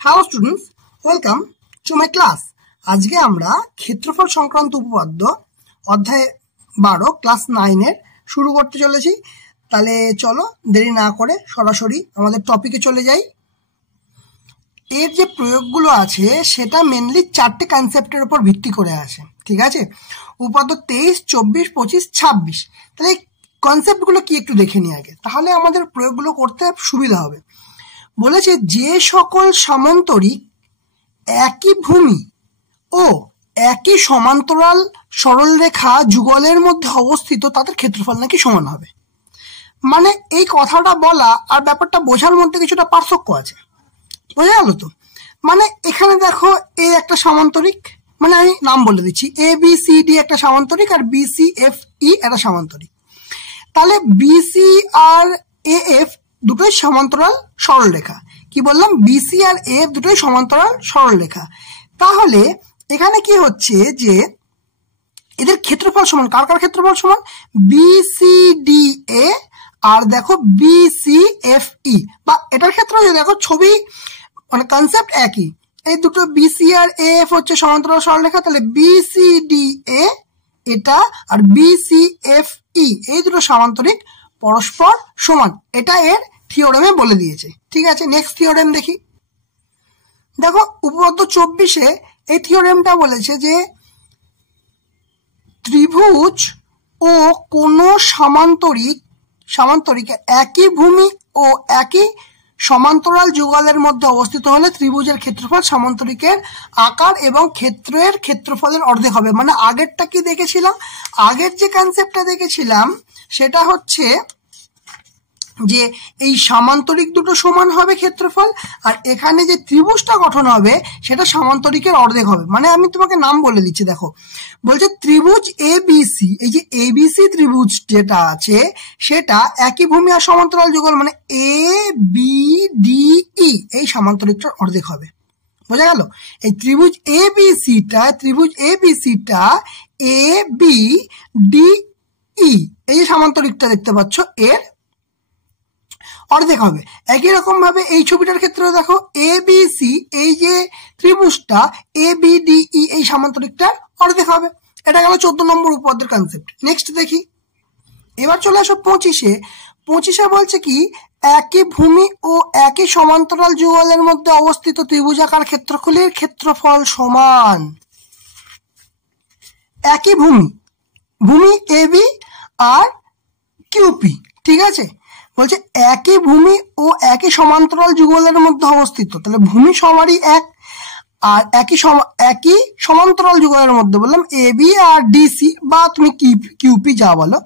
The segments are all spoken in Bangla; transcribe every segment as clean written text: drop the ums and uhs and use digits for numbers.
Hello students, welcome to my class. আজকে আমরা ক্ষেত্রফল সংক্রান্ত উপপাদ্য অধ্যায় 12 ক্লাস 9 এর শুরু করতে চলেছি। তাহলে চলো দেরি না করে সরাসরি আমাদের টপিকে চলে যাই। এর যে প্রয়োগগুলো আছে সেটা মেনলি 4টে কনসেপ্টের উপর ভিত্তি করে আছে, ঠিক আছে? উপপাদ্য 23, 24, 25, 26। তাহলে এই কনসেপ্টগুলো কি একটু দেখে নিই আগে, তাহলে আমাদের প্রয়োগগুলো করতে সুবিধা হবে। বলেছে যে সকল সামান্তরিক একই ভূমি ও একই সমান্তরাল সরলরেখা যুগলের মধ্যে অবস্থিত তাদের ক্ষেত্রফল নাকি সমান হবে। মানে এই কথাটা বলা আর ব্যাপারটা বোঝার মধ্যে কিছুটা পার্থক্য আছে, বোঝা গেল তো? মানে এখানে দেখো এ একটা সামান্তরিক, মানে আমি নাম বলে দিচ্ছি, এ বি সি ডি একটা সামান্তরিক আর বি সি এফ ই একটা সামান্তরিক। তাহলে বি সি আর এ এফ দুটোই সমান্তরাল সরলরেখা। কি বললাম? বিসি আর এফ দুটোই সমান্তরাল সরলরেখা। তাহলে এখানে কি হচ্ছে যে এদের ক্ষেত্রফল সমান। কার কার ক্ষেত্রফল সমান? বিসি ডি এ আর দেখো বিসি এফ ই, বা এটার ক্ষেত্রে দেখো ছবি মানে কনসেপ্ট একই। এই দুটো বিসি আর এফ হচ্ছে সমান্তরাল সরলরেখা, তাহলে বিসি ডি এ এটা আর বিসি এফ ই এই দুটো সামান্তরিক পরস্পর সমান, এটা এর থিওরেমে বলে দিয়েছে, ঠিক আছে? নেক্সট থিওরেম দেখি। দেখো উপপাদ্য 24-এ এই থিওরেমটা বলেছে যে ত্রিভুজ ও কোনো সামান্তরিকে একই ভূমি ও একই সমান্তরাল যুগলের মধ্যে অবস্থিত হলে ত্রিভুজের ক্ষেত্রফল সামান্তরিকের আকার এবং ক্ষেত্রের ক্ষেত্রফলের অর্ধেক হবে। মানে আগেরটা কি দেখেছিলাম? আগের যে কনসেপ্টটা দেখেছিলাম সেটা হচ্ছে যে এই সামান্তরিক দুটো সমান হবে ক্ষেত্রফল, আর এখানে যে ত্রিভুজটা গঠন হবে সেটা সামান্তরিকের অর্ধেক হবে। মানে আমি তোমাকে নাম বলে দিচ্ছি, দেখো বলছে ত্রিভুজ এ বি সি, এই যে এ বি সি ত্রিভুজ যেটা আছে সেটা একই ভূমি আর সমান্তরাল যুগল, মানে এ বি ডি ই এই সামান্তরিকটার অর্ধেক হবে। বোঝা গেল? এই ত্রিভুজ এ বি সিটা এ বি ডি ই এই যে সামান্তরিকটা দেখতে পাচ্ছ এর অর্ধেক হবে। একই রকম ভাবে এই ছবিটার ক্ষেত্রে দেখো এ বি সি এই যে ত্রিভুজটা এ বি ডি ই এই সামান্তরিকটার অর্ধেক হবে। এটা গেল 14 নম্বর উপপাদ্যের কনসেপ্ট। নেক্সট দেখি, এবার চলে আসো 25-এ বলছে কি একই ভূমি ও একই সমান্তরাল যুগলের মধ্যে অবস্থিত ত্রিভুজাকার ক্ষেত্রফলের ক্ষেত্রফল সমান। একই ভূমি এ বি আর কিউপি, ঠিক আছে? বলছে একই ভূমি ও একই সমান্তরাল যুগলের মধ্যে অবস্থিত, তাহলে ভূমি সবারই এক, আর একই সমান্তরাল যুগলের মধ্যে বললাম এ বি আর ডিসি বা তুমি কিউপি যা বলো,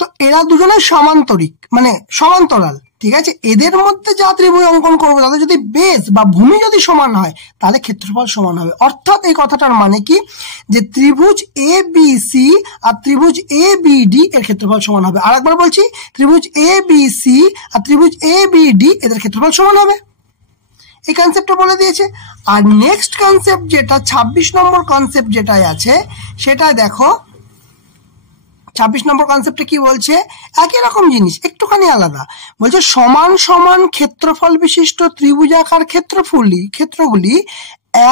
তো এরা দুজনের সমান্তরিক মানে সমান্তরাল, ঠিক আছে? এদের মধ্যে যা ত্রিভুজ অঙ্কন করবো তাদের যদি বেস বা ভূমি যদি সমান হয় তাহলে ক্ষেত্রফল সমান হবে। অর্থাৎ এই কথাটার মানে কি যে ত্রিভুজ এ বি সি আর ত্রিভুজ এ বি ডি এর ক্ষেত্রফল সমান হবে। আর একবার বলছি, ত্রিভুজ এ বি সি আর ত্রিভুজ এ বি ডি এদের ক্ষেত্রফল সমান হবে। এই কনসেপ্টটা বলে দিয়েছে। আর নেক্সট কনসেপ্ট যেটা 26 নম্বর কনসেপ্ট যেটাই আছে সেটা দেখো 26 নম্বর কনসেপ্টে কি বলছে? একই রকম জিনিস একটুখানি আলাদা। বলছে সমান সমান ক্ষেত্রফল বিশিষ্ট ত্রিভুজাকার ক্ষেত্রগুলি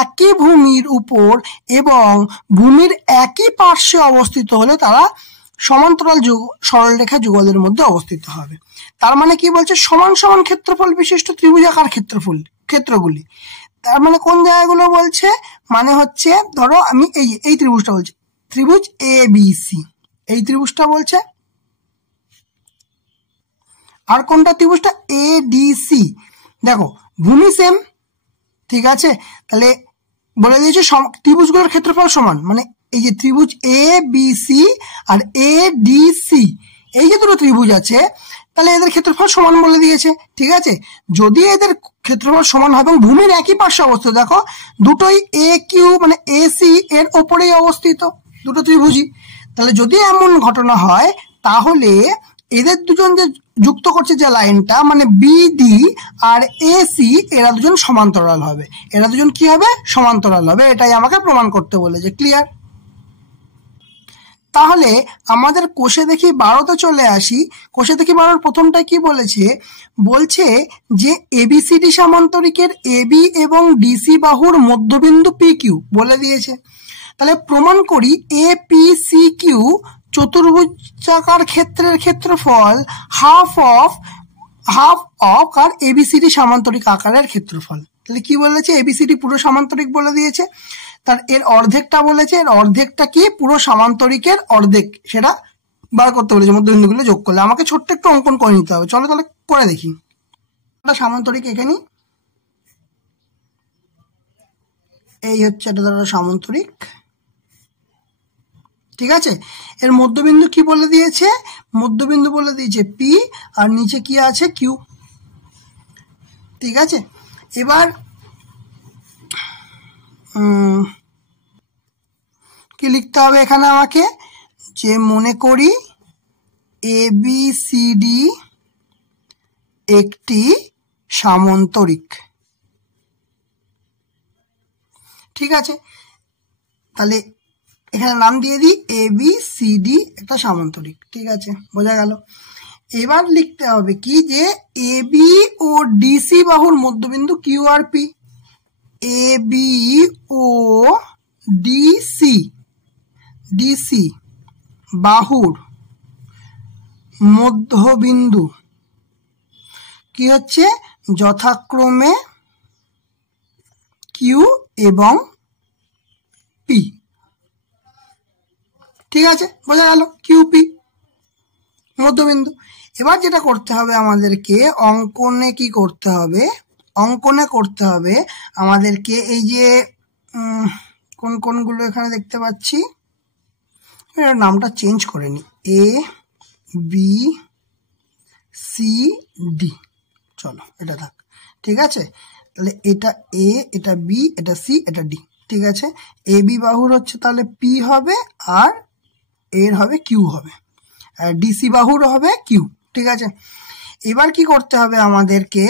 একই ভূমির উপর এবং ভূমির একই পার্শ্বে অবস্থিত হলে তারা সমান্তরাল সরলরেখা যুগলের মধ্যে অবস্থিত হবে। তার মানে কি বলছে? সমান সমান ক্ষেত্রফল বিশিষ্ট ত্রিভুজাকার ক্ষেত্রগুলি, তার মানে কোন জায়গাগুলো বলছে? মানে হচ্ছে ধরো আমি এই ত্রিভুজটা বলছি, ত্রিভুজ এ বি সি এই ত্রিভুজটা বলছে, আর কোনটা ত্রিভুজটা এ ডি সি, দেখো ভূমি সেম, ঠিক আছে? তাহলে বলে দিয়েছে ত্রিভুজগুলোর ক্ষেত্রফল সমান, মানে এই যে ত্রিভুজ এ বি সি আর এ ডি সি এই যে দুটো ত্রিভুজ আছে তাহলে এদের ক্ষেত্রফল সমান বলে দিয়েছে, ঠিক আছে? যদি এদের ক্ষেত্রফল সমান হয় এবং ভূমির একই পার্শ্বে অবস্থিত, দেখো দুটোই এ কিউ মানে এ সি এর ওপরেই অবস্থিত দুটো ত্রিভুজই, তাহলে যদি এমন ঘটনা হয় তাহলে এদের দুজন যে যুক্ত করছে যে লাইনটা মানে বিডি আর এসি এরা দুজন সমান্তরাল হবে। এরা দুজন কি হবে? সমান্তরাল হবে। এটাই আমাকে প্রমাণ করতে বলেছে। ক্লিয়ার? তাহলে আমাদের কোষে দেখি 12তে চলে আসি। কোষে দেখি 12 প্রথমটায় কি বলেছে, বলছে যে এবিসিডি সামান্তরিকের এবি এবং ডিসি বাহুর মধ্যবিন্দু পি কিউ বলে দিয়েছে। তাহলে প্রমাণ করি APCQ চতুর্ভুজাকার ক্ষেত্রের ক্ষেত্রফল হাফ অফ আর এবিসিডি সামান্তরিক আকারের ক্ষেত্রফল। তাহলে কি বলেছে, এবিসিডি পুরো সামান্তরিক বলে দিয়েছে, তার এর অর্ধেকটা বলেছে, এর অর্ধেকটা কি পুরো সামান্তরিকের অর্ধেক, সেটা বার করতে বলেছে মধ্যবিন্দুগুলো যোগ করলে। আমাকে ছোট্ট একটু অঙ্কন করে নিতে হবে, চলো তাহলে করে দেখি। একটা সামান্তরিক এখানে, এই হচ্ছে এটা ধরো সামান্তরিক, ঠিক আছে। এর মধ্যবিন্দু কি বলে দিয়েছে, মধ্যবিন্দু বলে দিয়েছে পি, আর নিচে কি আছে কিউ, ঠিক আছে। এবার কি লিখতে হবে এখানে আমাকে, যে মনে করি ABCD একটি সামান্তরিক, ঠিক আছে। তাহলে এখানে নাম দিয়ে দিই ABCD একটা সামান্তরিক, ঠিক আছে, বোঝা গেল। এবার লিখতে হবে কি, যে AB ও DC বাহুর মধ্যবিন্দু কিউ আর পি, AB ও DC বাহুর মধ্যবিন্দু কি হচ্ছে, যথাক্রমে কিউ এবং পি, ঠিক আছে, বোঝা গেল, কিউপি মধ্যবিন্দু। এবার যেটা করতে হবে আমাদেরকে অঙ্কনে, কি করতে হবে, অঙ্কনে করতে হবে আমাদেরকে এই যে কোন কোনগুলো এখানে দেখতে পাচ্ছি, নামটা চেঞ্জ করে নি, ABCD, চলো এটা থাক, ঠিক আছে। তাহলে এটা A, এটা B, এটা C, এটা D, ঠিক আছে। AB বাহুর হচ্ছে তাহলে P হবে, আর এর হবে কিউ হবে, আর DC বাহুর হবে কিউ, ঠিক আছে। এবার কি করতে হবে আমাদেরকে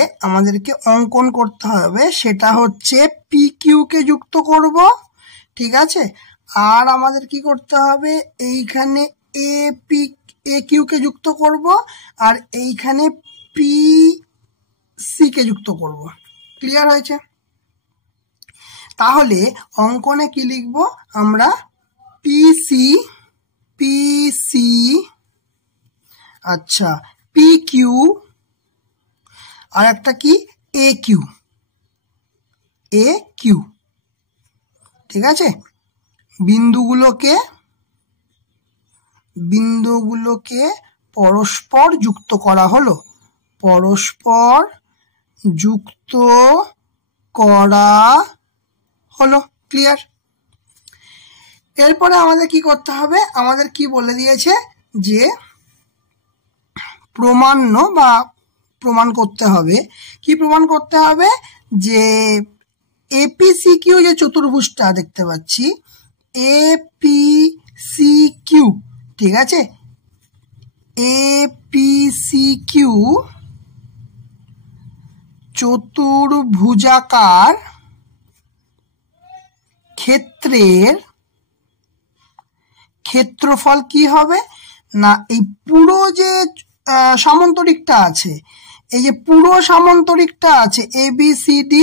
অঙ্কন করতে হবে, সেটা হচ্ছে PQ কে যুক্ত করব, ঠিক আছে। আর আমাদের কি করতে হবে, এইখানে AQ কে যুক্ত করব, আর এইখানে PC কে যুক্ত করব, ক্লিয়ার হয়েছে। তাহলে অঙ্কনে কি লিখব আমরা, PC, আচ্ছা, PQ, আর একটা কি AQ, ঠিক আছে। বিন্দুগুলোকে পরস্পর যুক্ত করা হলো, পরস্পর যুক্ত করা হলো, ক্লিয়ার। এরপরে আমাদের কি করতে হবে, আমাদের কি বলে দিয়েছে, যে প্রমাণ করতে হবে, কি প্রমাণ করতে হবে, যে APCQ যে চতুর্ভুজটা দেখতে পাচ্ছি, APCQ, ঠিক আছে, APCQ চতুর্ভুজাকার ক্ষেত্রের ক্ষেত্রফল কি হবে না, এই পুরো যে সামান্তরিকটা আছে, এই যে পুরো সামান্তরিকটা আছে ABCD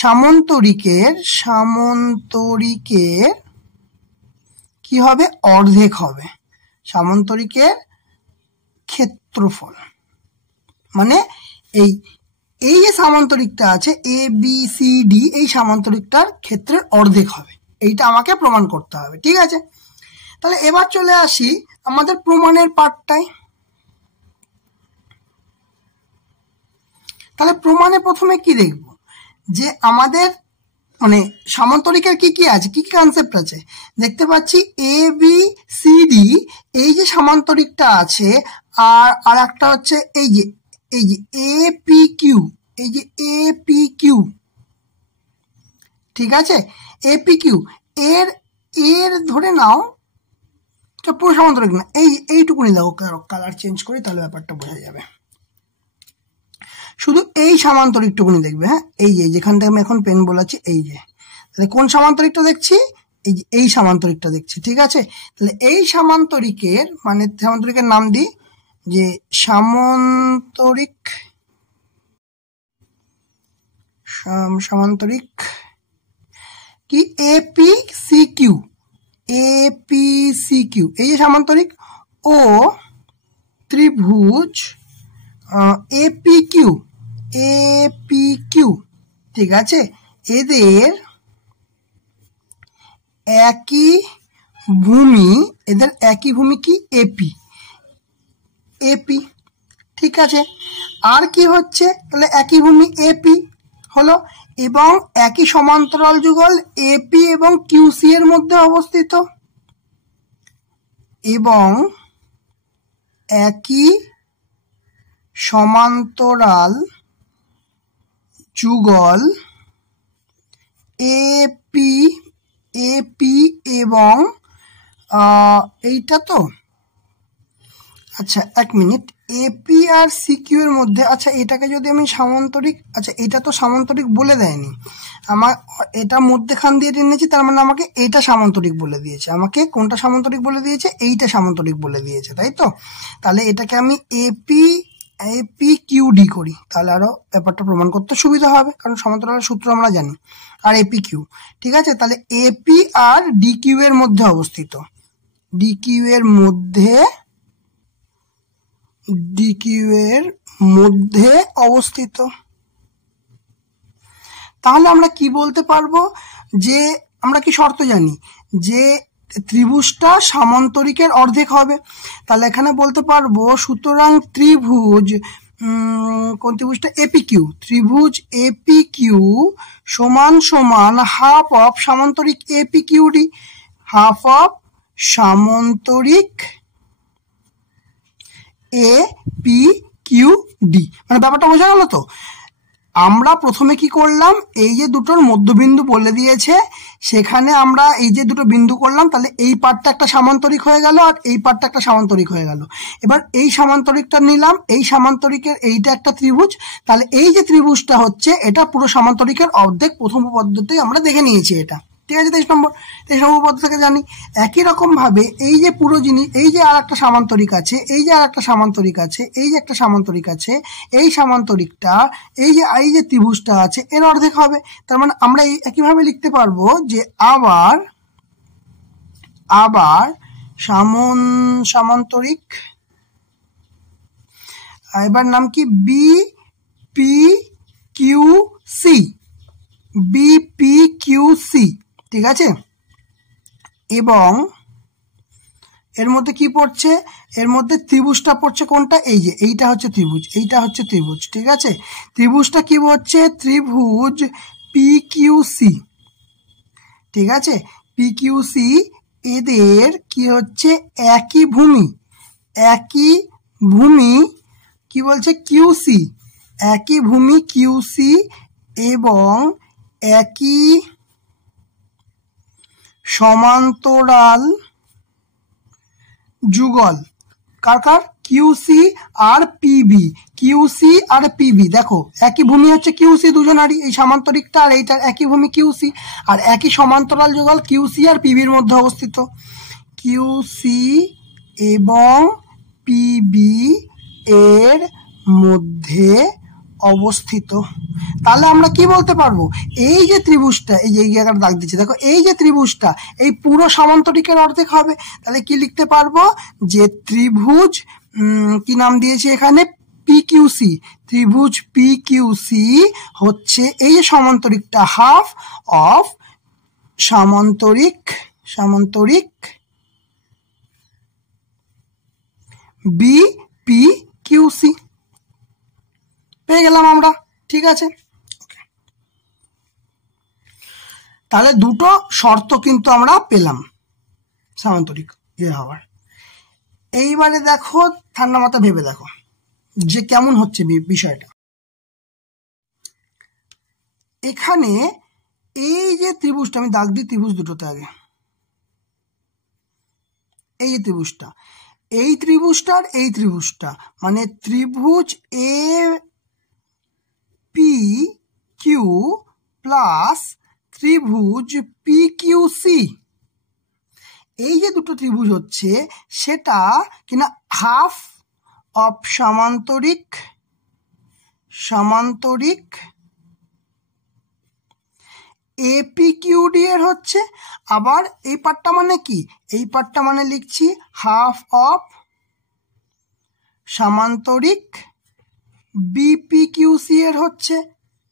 সামান্তরিকের কি হবে, অর্ধেক হবে সামান্তরিকের ক্ষেত্রফল, মানে এই যে সামান্তরিকটা আছে ABCD, এই সামান্তরিকটার ক্ষেত্রের অর্ধেক হবে, এইটা আমাকে প্রমাণ করতে হবে, ঠিক আছে। তাহলে এবার চলে আসি আমাদের প্রমাণের পার্টটায়। তাহলে প্রমাণে প্রথমে কি দেখব, যে আমাদের মানে সামান্তরিকের কি কি আছে, কি কি কনসেপ্ট আছে, দেখতে পাচ্ছি ABCD, এই যে সামান্তরিকটা আছে, আর একটা হচ্ছে এই যে APQ, এই যে APQ, ঠিক আছে। APQ এর ধরে নাও পুরো সামান্তরিক না, এইটুকুনি দেখো, কালার চেঞ্জ করি তাহলে ব্যাপারটা বোঝা যাবে। শুধু এই সামান্তরিকটুকুনি দেখবে, হ্যাঁ, এই যে যেখান থেকে আমি এখন পেন বলাচ্ছি, এই যে, তাহলে কোন সামান্তরিকটা দেখছি, এই সামান্তরিকটা দেখছি, ঠিক আছে। তাহলে এই সামান্তরিকের মানে সামান্তরিকের নাম দিই যে সামান্তরিক কি APCQ, এই যে সামান্তরিক ও ত্রিভুজ APQ, ঠিক আছে, এদের একই ভূমি কি এপি, ঠিক আছে। আর কি হচ্ছে, তাহলে একই ভূমি এপি হলো এবং একই সমান্তরাল যুগল এপি এবং কিউসি এর মধ্যে অবস্থিত, এবং একই সমান্তরাল যুগল এপি এবং এইটা তো, আচ্ছা এক মিনিট, এপি আর সিকিউ এর মধ্যে, আচ্ছা এটাকে যদি আমি সামান্তরিক, আচ্ছা এটা তো সামান্তরিক বলে দেয়নি আমার, এটা মধ্যেখান দিয়ে টেনেছি, তার মানে আমাকে এটা সামান্তরিক বলে দিয়েছে। আমাকে কোনটা সামান্তরিক বলে দিয়েছে? এইটা সামান্তরিক বলে দিয়েছে, তাই তো। তাহলে এটাকে আমি APQD করি, তাহলে আরো ব্যাপারটা প্রমাণ করতে সুবিধা হবে, কারণ সমান্তরালের সূত্র আমরা জানি। আর APQ, ঠিক আছে। তাহলে এপি আর ডিকিউ এর মধ্যে অবস্থিত, ডিকিউ এর মধ্যে অবস্থিত। তাহলে আমরা কি বলতে পারবো, যে আমরা কি শর্ত জানি যে ত্রিভুজটা সামান্তরিকের অর্ধেক হবে। তাহলে এখানে বলতে পারবো সুতরাং ত্রিভুজ, কোন ত্রিভুজটা? এপিকিউ, ত্রিভুজ এপিকিউ সমান সমান হাফ অফ সামান্তরিক এপিকিউডি, হাফ অফ সামান্তরিক APQD। মানে ব্যাপারটা বোঝা গেল তো। আমরা প্রথমে কি করলাম, এই যে দুটোর মধ্যবিন্দু বলে দিয়েছে, সেখানে আমরা এই যে দুটো বিন্দু করলাম, তাহলে এই পার্টটা একটা সামান্তরিক হয়ে গেল আর এই পার্টটা একটা সামান্তরিক হয়ে গেল। এবার এই সামান্তরিকটা নিলাম, এই সামান্তরিকের এইটা একটা ত্রিভুজ, তাহলে এই যে ত্রিভুজটা হচ্ছে এটা পুরো সামান্তরিকের অর্ধেক, প্রথম পদ্ধতি আমরা দেখে নিয়েছি এটা, ঠিক আছে। 23 নম্বর পদ্ধতি থেকে জানি। একই রকম ভাবে এই যে পুরো জিনিস, এই যে আর একটা সামান্তরিক আছে, এই যে আর একটা সামান্তরিক আছে, এই যে একটা সামান্তরিক আছে, এই সামান্তরিকটা এই যে ত্রিভুজটা আছে এর অর্ধেক হবে। তার মানে আমরা এই একইভাবে লিখতে পারবো যে আবার সামান্তরিক, এবার নাম কি BPQC, ঠিক আছে। এবং এর মধ্যে কি পড়ছে, এর মধ্যে ত্রিভুজটা পড়ছে কোনটা, এই যে এইটা হচ্ছে ত্রিভুজ, এইটা হচ্ছে ত্রিভুজ, ঠিক আছে। ত্রিভুজটা কি হচ্ছে, ত্রিভুজ PQC, ঠিক আছে। PQC এদের কি হচ্ছে, একই ভূমি কি বলছে, QC, একই ভূমি QC এবং একই সমান্তরাল যুগল, কার কিউসি আর পিবি, দেখো একই ভূমি হচ্ছে কিউসি, দুজনারই, এই সামান্তরিকটা আর এইটার একই ভূমি কিউসি, আর একই সমান্তরাল যুগল কিউসি আর পিবির মধ্যে অবস্থিত, কিউসি এবং পিবি এর মধ্যে অবস্থিত। তাহলে আমরা কি বলতে পারবো, এই যে ত্রিভুজটা, এই যে জায়গাটা দাগ দিচ্ছে দেখো, এই যে ত্রিভুজটা এই পুরো সামান্তরিকের অর্ধেক হবে। তাহলে কি লিখতে পারবো, যে ত্রিভুজ কি নাম দিয়েছে এখানে, পিকিউসি, ত্রিভুজ পিকিউসি হচ্ছে এই যে সামান্তরিকটা হাফ অফ সামান্তরিক বিপিকিউসি। পেয়ে গেলাম আমরা, ঠিক আছে। তাহলে দুটো শর্ত কিন্তু আমরা পেলাম সামান্তরিক হওয়ার। এইবারে দেখো, ঠান্ডা মাথা ভেবে দেখো যে কেমন হচ্ছে বিষয়টা। এখানে এই যে ত্রিভুজটা, আমি দাগ দিই ত্রিভুজ দুটোতে আগে, এই যে ত্রিভুজটা, এই ত্রিভুজটার এই ত্রিভুজটা, মানে ত্রিভুজ APQ প্লাস ত্রিভুজ PQC, এই যে দুটো ত্রিভুজ হচ্ছে সেটা কিনা হাফ অফ সামান্তরিক এপিকিউডি এর হচ্ছে। আবার এই পার্টটা মানে কি, এই পার্টটা মানে লিখছি হাফ অফ সামান্তরিক বিপিকিউসি এর হচ্ছে,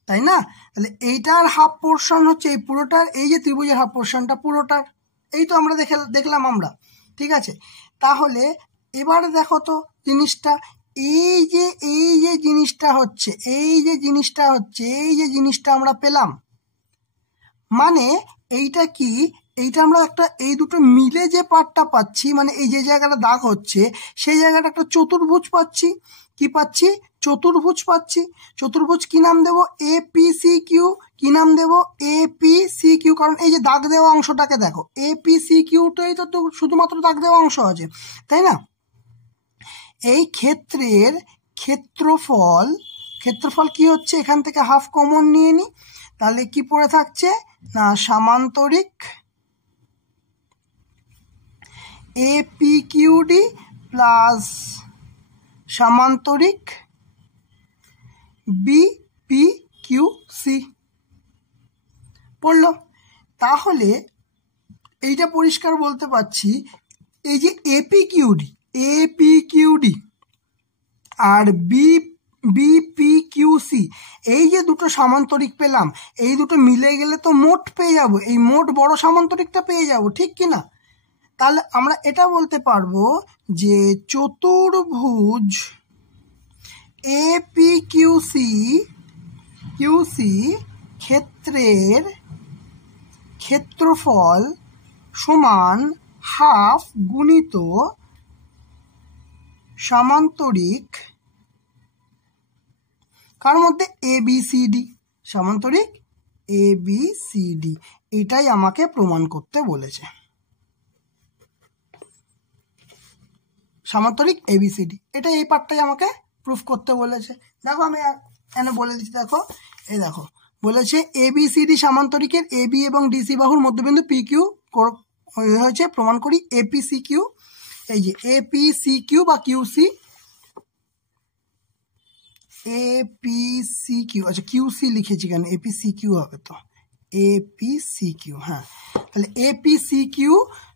তাই না? তাহলে এইটার হাফ পোর্শন হচ্ছে এই পুরোটার, এই যে ত্রিভুজের হাফ পোর্শনটা পুরোটার, এই তো আমরা দেখলাম আমরা, ঠিক আছে। তাহলে এবারে দেখো তো জিনিসটা, এই যে জিনিসটা হচ্ছে, এই যে জিনিসটা আমরা পেলাম, মানে এইটা কি, এইটা আমরা একটা, এই দুটো মিলে যে পার্টটা পাচ্ছি, মানে এই যে জায়গাটা দাগ হচ্ছে সেই জায়গাটা একটা চতুর্ভুজ পাচ্ছি। কি পাচ্ছি? চতুর্ভুজ পাচ্ছি। চতুর্ভুজ কি নাম দেবো? APCQ। কি নাম দেবো? APCQ, কারণ এই যে দাগ দেওয়া অংশটাকে দেখো, APCQটাই তো শুধুমাত্র দাগ দেওয়া অংশ আছে, তাই না? এই ক্ষেত্রের ক্ষেত্রফল কি হচ্ছে, এখান থেকে হাফ কমন নিয়ে নি, তাহলে কি পড়ে থাকছে না সামান্তরিক এপিকিউডি প্লাস সামান্তরিক বিপিকিউসি পড়লো। তাহলে এইটা পরিষ্কার বলতে পারছি, এই যে এপিকিউডি আর বিপিকিউসি, এই যে দুটো সামান্তরিক পেলাম, এই দুটো মিলে গেলে তো মোট পেয়ে যাব, এই মোট বড় সামান্তরিকটা পেয়ে যাব, ঠিক কি না? তাহলে আমরা এটা বলতে পারবো যে চতুর্ভুজ এপিকিউসি ক্ষেত্রের ক্ষেত্রফল সমান হাফ গুণিত সামান্তরিক, কার মধ্যে? ABCD, সামান্তরিক ABCD। এটাই আমাকে প্রমাণ করতে বলেছে, সামান্তরিক ABCD, এটা এই পার্টটাই আমাকে প্রুফ করতে বলেছে। দেখো আমি এখানে বলে দিচ্ছি, দেখো এই দেখো বলেছে ABCD সামান্তরিকের AB এবং DC বাহুর মধ্যবিন্দু PQ হয়েছে, প্রমাণ করি। APCQ, এই যে APCQ বা QC, আচ্ছা QC লিখেছি কেন, APCQ হবে তো, APCQ, হ্যাঁ। তাহলে APCQ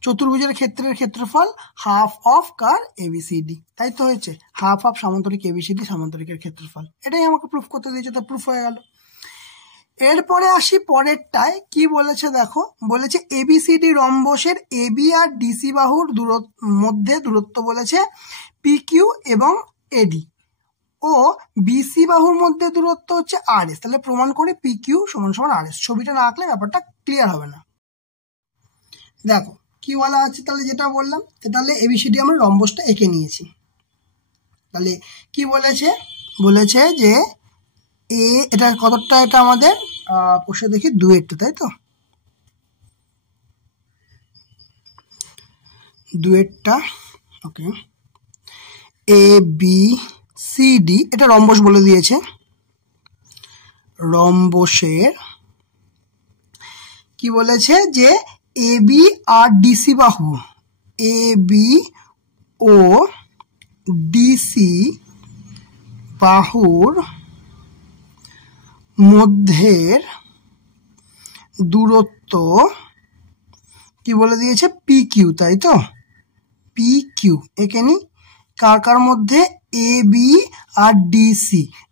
চতুর্ভুজের ক্ষেত্রের ক্ষেত্রফল হাফ অফ কার? ABCD, তাই তো হয়েছে, হাফ অফ সামান্তরিক ABCD সামান্তরিকের ক্ষেত্রফল, এটাই আমাকে প্রুফ করতে দিয়েছে, তো প্রুফ হয়ে গেল। এরপরে আসি পরেরটায়, কি বলেছে দেখো, বলেছে ABCD রম্বসের AB আর DC বাহুর মধ্যে দূরত্ব বলেছে PQ এবং AD, ও BC বাহুর মধ্যে দূরত্ব হচ্ছে RS। তাহলে প্রমাণ করি PQ সমান সমান RS। ছবিটা না আঁকলে ব্যাপারটা ক্লিয়ার হবে না। দেখো কি বলা আছে, তাহলে যেটা বললাম, তাহলে ABCD আমরা রম্বসটা এঁকে নিয়েছি। তাহলে কি বলেছে যে এটা কতটা, এটা আমাদের কোষে দেখি 2 তাই তো, 2 ওকে। ABCD এটা রম্বস বলে দিয়েছে, রম্বসের কি বলেছে যে AB আর DC বাহু, AB ও DC বাহুর মধ্যের দূরত্ব কি বলে দিয়েছে? PQ, তাই তো, PQ একে নি, কার মধ্যে? AB আর DC,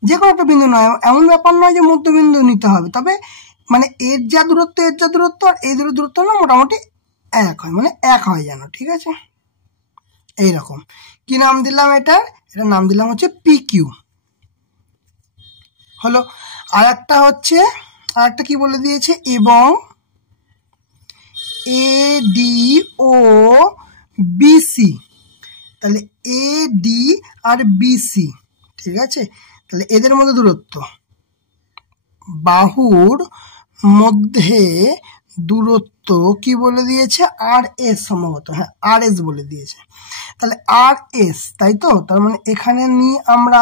যে কোনো একটা বিন্দু নয়, এমন ব্যাপার নয় যে মধ্যবিন্দু নিতে হবে, তবে মানে এর যা দূরত্ব আর এই দূরত্ব না মোটামুটি এক হয়, মানে এক হয় যেন, ঠিক আছে। এইরকম কি নাম দিলাম এটার নাম দিলাম হচ্ছে PQ হলো। আর একটা কি বলে দিয়েছে, এবং AD ও BC, তাহলে AD আর BC, ঠিক আছে। তাহলে এদের মধ্যে দূরত্ব, বাহুর মধ্যে দূরত্ব কি বলে দিয়েছে? RS সম্ভবত, হ্যাঁ RS বলে দিয়েছে। তাহলে RS, তাই তো, তার মানে এখানে নিয়ে আমরা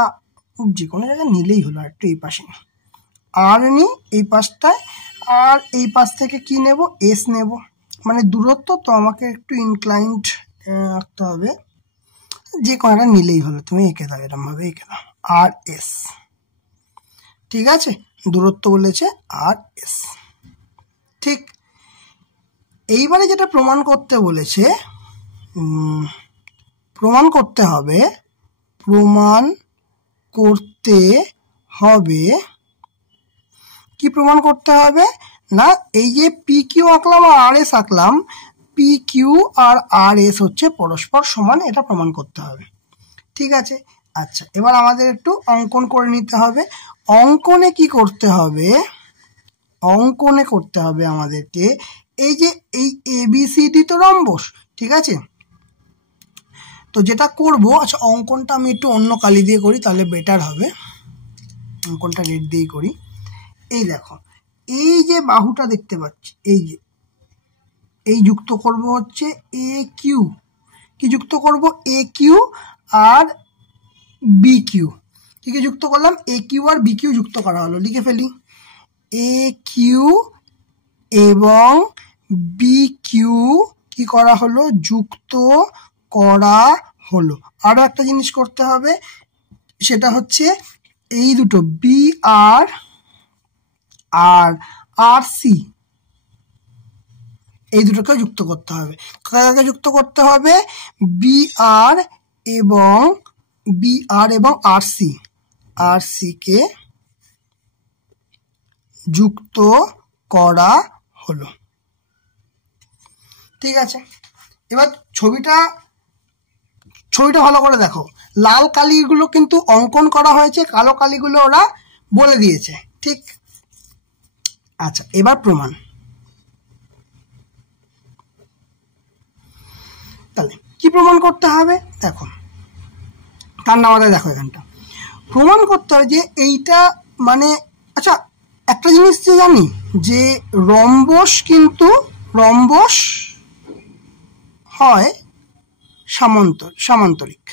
যে কোনো জায়গায় নিলেই হলো, একটু এই পাশে আর নি এই পাশটায়, আর এই পাশ থেকে কি নেব? S নেব, মানে দূরত্ব, তো আমাকে একটু ইনক্লাইন্ড রাখতে হবে, যে কোনোটা নিলেই হলো। তুমি এঁকে দাও, এরকম ভাবে এঁকে দাও, আর এস। ঠিক আছে, দূরত্ব বলেছে আর এস। ঠিক, এইবারে যেটা প্রমাণ করতে বলেছে, প্রমাণ করতে হবে কি প্রমাণ করতে হবে না, এই যে পি কিউ আঁকলাম আর আর এস আঁকলাম, পি কিউ আর আর এস হচ্ছে পরস্পর সমান, এটা প্রমাণ করতে হবে। ঠিক আছে, আচ্ছা, এবার আমাদের একটু অঙ্কন করে নিতে হবে। অঙ্কনে কি করতে হবে, অঙ্কনে করতে হবে আমাদেরকে এই যে এই এবিসিডি তো রম্বস, ঠিক আছে। তো যেটা করব, আচ্ছা অঙ্কনটা আমি একটু অন্য কালি দিয়ে করি, তাহলে বেটার হবে। অঙ্কনটা রেড দিয়েই করি। এই দেখো, এই যে বাহুটা দেখতে পাচ্ছি, এই যে এই যুক্ত করব হচ্ছে এ কিউ, কি যুক্ত করব, এ কিউ আর বি কিউ। কি কি যুক্ত করলাম, এ কিউ আর বি কিউ যুক্ত করা হলো, লিখে ফেলি, এ কিউ এবং বি কিউ কি করা হলো, যুক্ত করা হলো। আরো একটা জিনিস করতে হবে, সেটা হচ্ছে এই দুটো বি আর আর আর সি, এই দুটোকে যুক্ত করতে হবে। কাকে যুক্ত করতে হবে, বি আর এবং আর সি কে যুক্ত করা হলো। ঠিক আছে, এবার ছবিটা ভালো করে দেখো, লাল কালিগুলো কিন্তু অঙ্কন করা হয়েছে, কালো কালিগুলো ওরা বলে দিয়েছে। ঠিক, আচ্ছা এবার প্রমাণ। তাহলে কি প্রমাণ করতে হবে, দেখো তার নামাতে দেখো, এখানটা প্রমাণ করতে হবে যে এইটা মানে, আচ্ছা একটা জিনিস যে জানি যে রম্বস কিন্তু রম্বস হয় সামান্তরিক,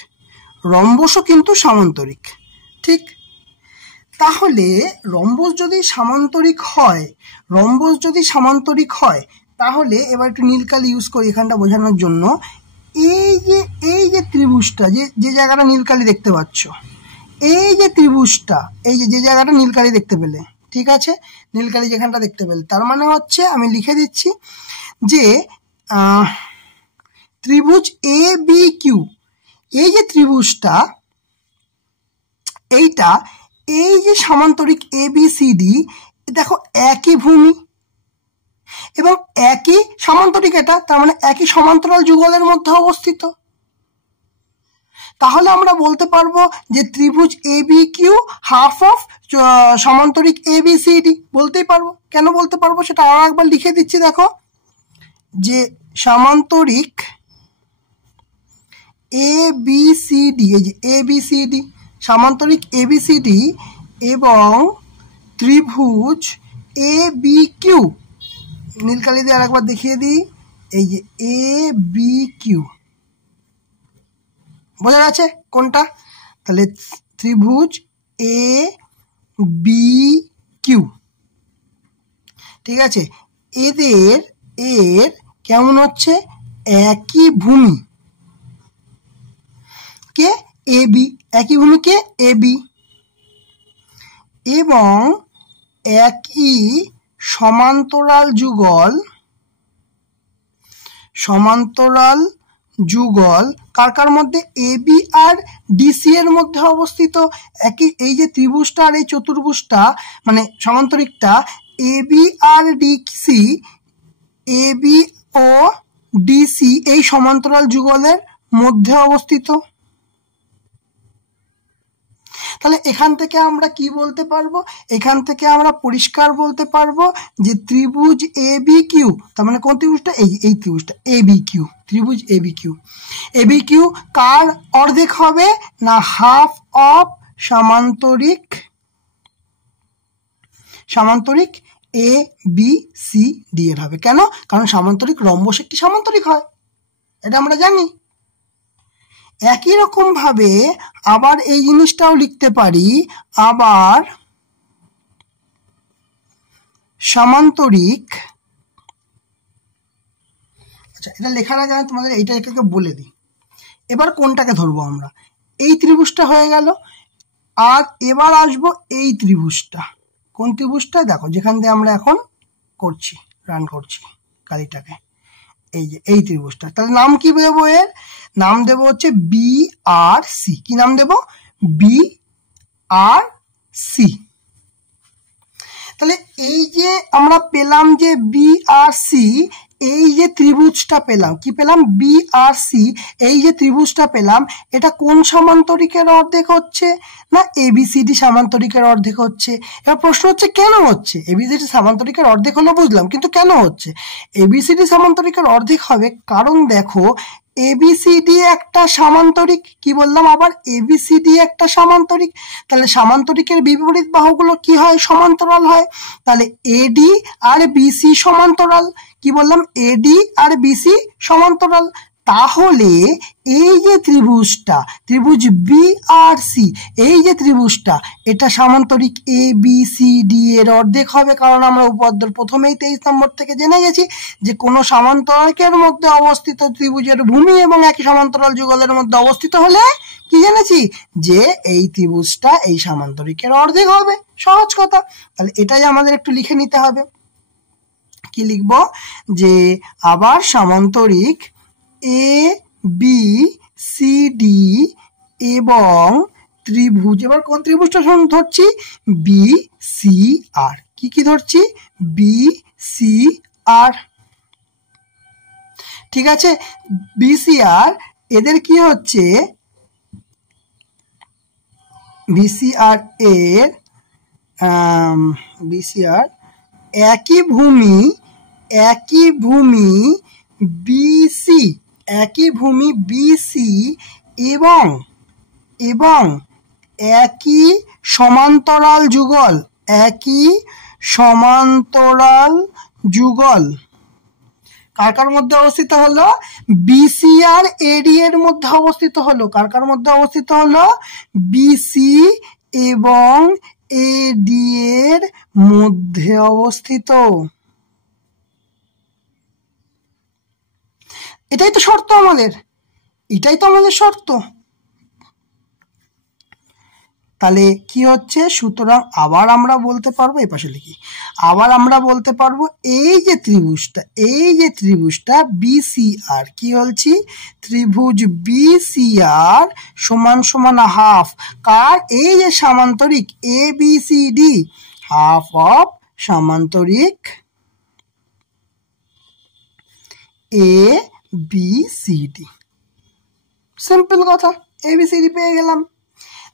রম্বসও কিন্তু সামান্তরিক। ঠিক, তাহলে রম্বস যদি সামান্তরিক হয়, তাহলে এবার একটু নীল কালি ইউজ করি এখানটা বোঝানোর জন্য। এই যে ত্রিভুজটা, যে জায়গাটা নীল কালি দেখতে পাচ্ছ, এই যে ত্রিভুজটা, এই যে জায়গাটা নীল কালি দেখতে পেলে, ঠিক আছে, নীল কালি যেখানটা দেখতে পেলে, তার মানে হচ্ছে আমি লিখে দিচ্ছি যে ত্রিভুজ এ বি কিউ, এই যে ত্রিভুজটা, এইটা এই যে সামান্তরিক এ বি সি ডি, দেখো একই ভূমি এবং একই সামান্তরিক, এটা তার মানে একই সমান্তরাল যুগলের মধ্যে অবস্থিত। তাহলে আমরা বলতে পারবো যে ত্রিভুজ A B Q half of সমান্তরিক এ বি সি ডি, বলতেই পারবো। কেন বলতে পারবো সেটা আরো একবার লিখে দিচ্ছি, দেখো যে সামান্তরিক এ বি সি ডি, এই যে এ B C D, সামান্তরিক A B C D এবং ত্রিভুজ এ বি কিউ, নীলকালি দিয়ে আরেকবার দেখিয়ে দিই, এই যে এ বি কিউ, বোঝা গেছে কোনটা, তাহলে ত্রিভুজ এ বি কিউ। ঠিক আছে, এর কেমন হচ্ছে, একই ভূমি কে এ বি, একই ভূমিকে এ বি এবং একই সমান্তরাল যুগল কার কার মধ্যে, এ বি আর ডিসি এর মধ্যে অবস্থিত। একই এই যে ত্রিভুজটা আর এই চতুর্ভুজটা মানে সমান্তরিকটা A B R DC, A B O DC এই সমান্তরাল যুগলের মধ্যে অবস্থিত। তাহলে এখান থেকে আমরা কি বলতে পারবো, এখান থেকে আমরা পরিষ্কার বলতে পারবো যে ত্রিভুজ এ বি কিউ, তার মানে কোন ত্রিভুজটা, এই ত্রিভুজটা এ বি কিউ, ত্রিভুজ এ বি কিউ কার অর্ধেক হবে না, হাফ অফ সামান্তরিক এ বি সি ডি এর হবে। কেন, কারণ সামান্তরিক রম্বস একটি সামান্তরিক হয়, এটা আমরা জানি। একই রকম ভাবে আবার এই জিনিসটাও লিখতে পারি, আবার সামান্তরিক আচ্ছা, এটা লেখার আগে আমি তোমাদের এইটা এটাকে বলে দিই। এবার কোনটাকে ধরবো আমরা? এই ত্রিভুজটা হয়ে গেল। আর এবার আসবো এই ত্রিভুজটা। কোন ত্রিভুজটা? দেখো যেখান দিয়ে আমরা এখন করছি, রান করছি কালিটাকে, এই যে এই ত্রিভুজটা। তাহলে নাম কি দেবো? এর নাম দেব হচ্ছে BRC। কি নাম দেব? BRC। তাহলে এই যে আমরা পেলাম যে BRC, এই যে ত্রিভুজটা পেলাম, কি পেলাম? BRC, এই যে ত্রিভুজটা পেলাম, এটা কোন সামান্তরিকের অর্ধেক হচ্ছে? না ABCD সামান্তরিকের অর্ধেক হচ্ছে। এবার প্রশ্ন হচ্ছে কেন হচ্ছে? ABCD সামান্তরিকের অর্ধেক হলো বুঝলাম, কিন্তু কেন হচ্ছে? ABCD সামান্তরিকের অর্ধেক হবে কারণ দেখো ABCD একটা সামান্তরিক। কি বললাম আবার? ABCD একটা সামান্তরিক। তাহলে সামান্তরিকের বিপরীত বাহুগুলো কি হয়? সমান্তরাল হয়। তাহলে AD আর BC সমান্তরাল। কি বললাম? AD আর BC সমান্তরাল। তাহলে এই যে ত্রিভুজটা, ত্রিভুজ BRC, এই যে ত্রিভুজটা, এটা সামান্তরিক ABCD এর অর্ধেক হবে। কারণ আমরা উপপাদ্যের প্রথমেই 23 নম্বর থেকে জেনে গেছি যে কোনো সমান্তরালের মধ্যে অবস্থিত ত্রিভুজের ভূমি এবং একই সমান্তরাল যুগলের মধ্যে অবস্থিত হলে কি জেনেছি? যে এই ত্রিভুজটা এই সামান্তরিকের অর্ধেক হবে। সহজ কথা। তাহলে এটাই আমাদের একটু লিখে নিতে হবে। কি লিখব? যে আবার সামান্তরিক ABCD এবং ত্রিভুজ, এবার কোন ত্রিভুজটা ধরছি? BCR। কি কি ধরছি? BCR। ঠিক আছে, BCR এদের কি হচ্ছে? BCR এর BCR একই ভূমি BC, একই ভূমি BC এবং একই সমান্তরাল যুগল, একই সমান্তরাল যুগল কার মধ্যে অবস্থিত হলো? BCR AD এর মধ্যে অবস্থিত হলো। কার মধ্যে অবস্থিত হলো? BC এবং AD এর মধ্যে অবস্থিত। এটাই তো শর্ত আমাদের, এটাই তো আমাদের শর্ত। তাহলে কি হচ্ছে? সুতরাং আবার আমরা বলতে পারবো, এই পাশে লিখি, আবার আমরা বলতে পারবো এই যে ত্রিভুজটা BCR, কি বলছি? ত্রিভুজ BCR সমান সমান হাফ কার? এই যে সামান্তরিক ABCD, হাফ অফ সামান্তরিক ABCD। সিম্পল কথা, ABCD পেয়ে গেলাম।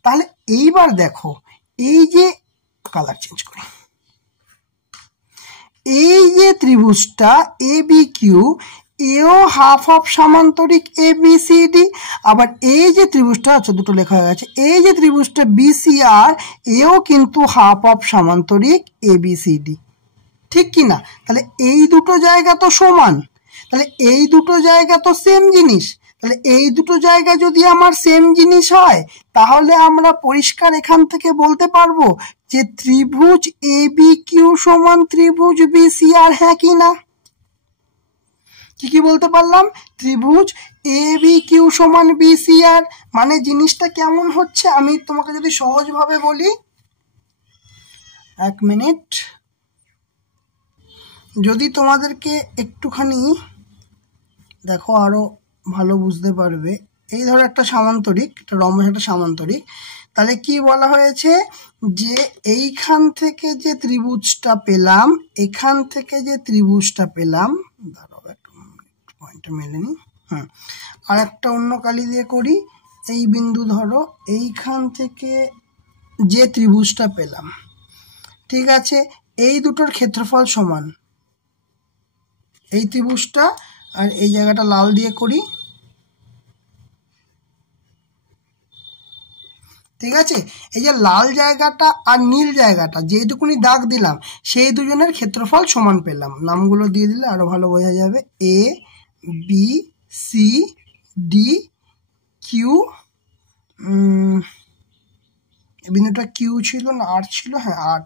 তাহলে এইবার দেখো, এই যে কালার চেঞ্জ করি, এই যে ত্রিভুজটা ABQ, এও হাফ অফ সামান্তরিক ABCD। আবার এই যে ত্রিভুজটা, আচ্ছা দুটো লেখা হয়ে গেছে, এই যে ত্রিভুজটা BCR, এও কিন্তু হাফ অফ সামান্তরিক ABCD। ঠিক কি না? তাহলে এই দুটো জায়গা তো সমান, তাহলে এই দুটো জায়গা তো সেম জিনিস। তাহলে এই দুটো জায়গা যদি আমার সেম জিনিস হয়, তাহলে আমরা পরিষ্কার এখান থেকে বলতে পারবো যে ত্রিভুজ ABQ সমান ত্রিভুজ BCR, হ্যাঁ কি না? কি বলতে পারলাম? ত্রিভুজ ABQ সমান BCR। মানে জিনিসটা কেমন হচ্ছে আমি তোমাকে যদি সহজভাবে বলি, এক মিনিট, যদি তোমাদেরকে একটুখানি দেখো আরো ভালো বুঝতে পারবে। এই ধরো একটা সামান্তরিক, একটা রম্বস একটা সামান্তরিক। তাহলে কি বলা হয়েছে? যে এইখান থেকে যে ত্রিভুজটা পেলাম, এখান থেকে যে ত্রিভুজটা পেলাম, দাঁড়াও এক মিনিট, পয়েন্টটা মেলেনি। আর একটা অন্য কালি দিয়ে করি। এই বিন্দু ধরো, এইখান থেকে যে ত্রিভুজটা পেলাম, ঠিক আছে, এই দুটোর ক্ষেত্রফল সমান। এই ত্রিভুজটা আর এই জায়গাটা লাল দিয়ে করি, ঠিক আছে। এই যে লাল জায়গাটা আর নীল জায়গাটা, যেটুকুনি দাগ দিলাম, সেই দুজনের ক্ষেত্রফল সমান পেলাম। নামগুলো দিয়ে দিলে আরো ভালো বোঝা যাবে। ABCD কিউ, বিন্দুটা কিউ ছিল না আর ছিল? হ্যাঁ আর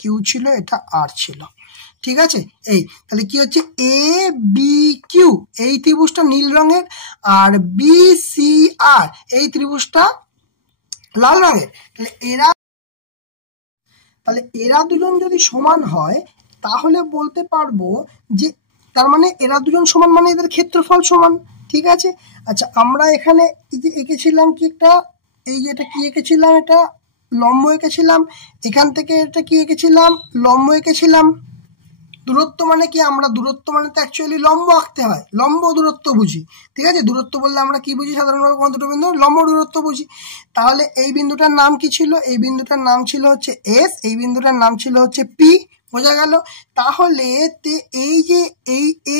কিউ ছিল, এটা আর ছিল। ঠিক আছে, এই তাহলে কি হচ্ছে এ বি কিউ এই ত্রিভুজটা নীল রঙের, আর বি সি আর এই ত্রিভুজটা লাল রঙের। তাহলে এরা দুজন যদি সমান হয় তাহলে বলতে পারবো যে তার মানে এরা দুজন সমান মানে এদের ক্ষেত্রফল সমান। ঠিক আছে, আচ্ছা আমরা এখানে এই যে এঁকেছিলাম কি একটা, এই যে এটা কি এঁকেছিলাম, এটা লম্ব এঁকেছিলাম, এখান থেকে এটা কি এঁকেছিলাম, লম্ব এঁকেছিলাম। দূরত্ব মানে কি, আমরা দূরত্ব মানে তো অ্যাকচুয়ালি লম্ব আঁকতে হয়, লম্ব দূরত্ব বুঝি। ঠিক আছে, দূরত্ব বললে আমরা কি বুঝি সাধারণভাবে, কোন দুটো বিন্দু লম্ব দূরত্ব বুঝি। তাহলে এই বিন্দুটার নাম কি ছিল, এই বিন্দুটার নাম ছিল হচ্ছে এস, এই বিন্দুটার নাম ছিল হচ্ছে পি, বোঝা গেল। তাহলে এই যে এই এ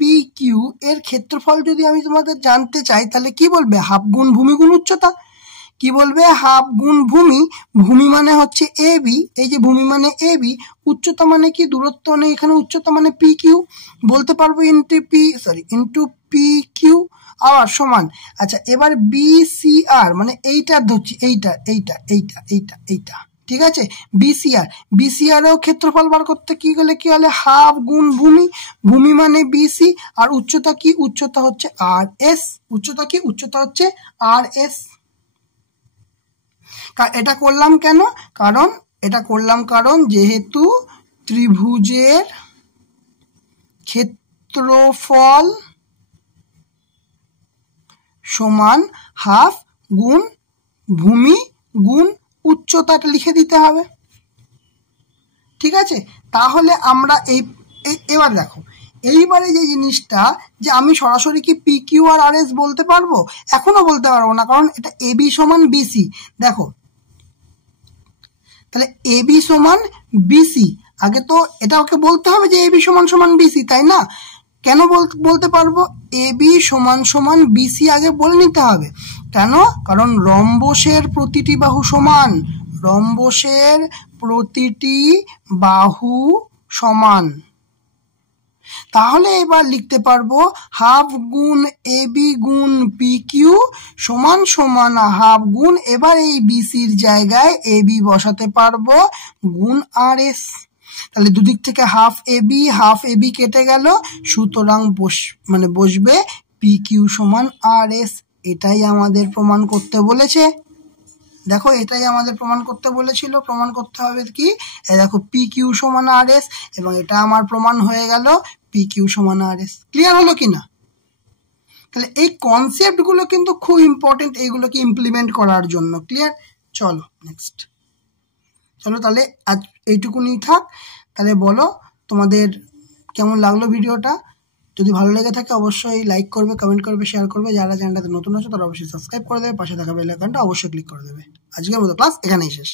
বি কিউ এর ক্ষেত্রফল যদি আমি তোমাদের জানতে চাই তাহলে কি বলবে, হাফ গুণ ভূমি গুণ উচ্চতা। কি বলবে, হাফ গুণ ভূমি, ভূমি মানে হচ্ছে এ বি, এই যে ভূমি মানে এ বি, উচ্চতা মানে কি দূরত্ব নেই এখানে, উচ্চতা মানে পি কিউ, বলতে পারবো ইন্টু পি কিউ আবার সমান। আচ্ছা এবার বি সি আর মানে এইটা ধরছি, এইটা ঠিক আছে, বিসিআরেও ক্ষেত্রফল বার করতে কি গেলে কি হলে হাফ গুণ ভূমি, ভূমি মানে বিসি, আর উচ্চতা কি, উচ্চতা হচ্ছে আর এস, উচ্চতা কি, উচ্চতা হচ্ছে আর এস। এটা করলাম কেন, কারণ যেহেতু ত্রিভুজের ক্ষেত্রফল সমান হাফ গুণ ভূমি গুণ উচ্চতা, এটা লিখে দিতে হবে। ঠিক আছে, তাহলে আমরা এবার দেখো, এইবারে যে জিনিসটা যে আমি সরাসরি কি পি কিউ আর আর এস বলতে পারবো, এখনো বলতে পারবো না, কারণ এটা এ বি সমান বিসি। দেখো তাহলে এ বি সমান বিসি, আগে তো এটা ওকে বলতে হবে যে এ বি সমান সমান বিসি, তাই না? কেন বলতে পারবো এ বি সমান সমান বিসি, আগে বলে নিতে হবে। কেন, কারণ রম্বসের প্রতিটি বাহু সমান, রম্বসের প্রতিটি বাহু সমান। তাহলে এবার লিখতে পারবো হাফ গুণ এ বি গুণ পি কিউ সমান সমান হাফ গুণ, এবার এই বিসির জায়গায় এ বি বসাতে পারবো গুণ আর এস। তাহলে দুদিক থেকে হাফ এ বি কেটে গেল, সুতরাং বসবে পি কিউ সমান আর এস। এটাই আমাদের প্রমাণ করতে বলেছে। দেখো এটাই আমাদের প্রমাণ করতে বলেছিল, প্রমাণ করতে হবে কি, দেখো পি কিউ সমান আর এস, এবং এটা আমার প্রমাণ হয়ে গেল পি কিউ সমান আর এস। ক্লিয়ার হলো কিনা? তাহলে এই কনসেপ্ট গুলো কিন্তু খুব ইম্পর্টেন্ট, এইগুলোকে ইমপ্লিমেন্ট করার জন্য। ক্লিয়ার? চলো নেক্সট, চলো তাহলে আজ এইটুকুনি থাক। তাহলে বলো তোমাদের কেমন লাগলো ভিডিওটা, যদি ভালো লেগে থাকে অবশ্যই লাইক করবে, কমেন্ট করবে, শেয়ার করবে। যারা চ্যানেলটাতে নতুন আছে তারা অবশ্যই সাবস্ক্রাইব করে দেবে, পাশে থাকা বেল আইকনটা অবশ্যই ক্লিক করে দেবে। আজকের মতো ক্লাস এখানেই শেষ।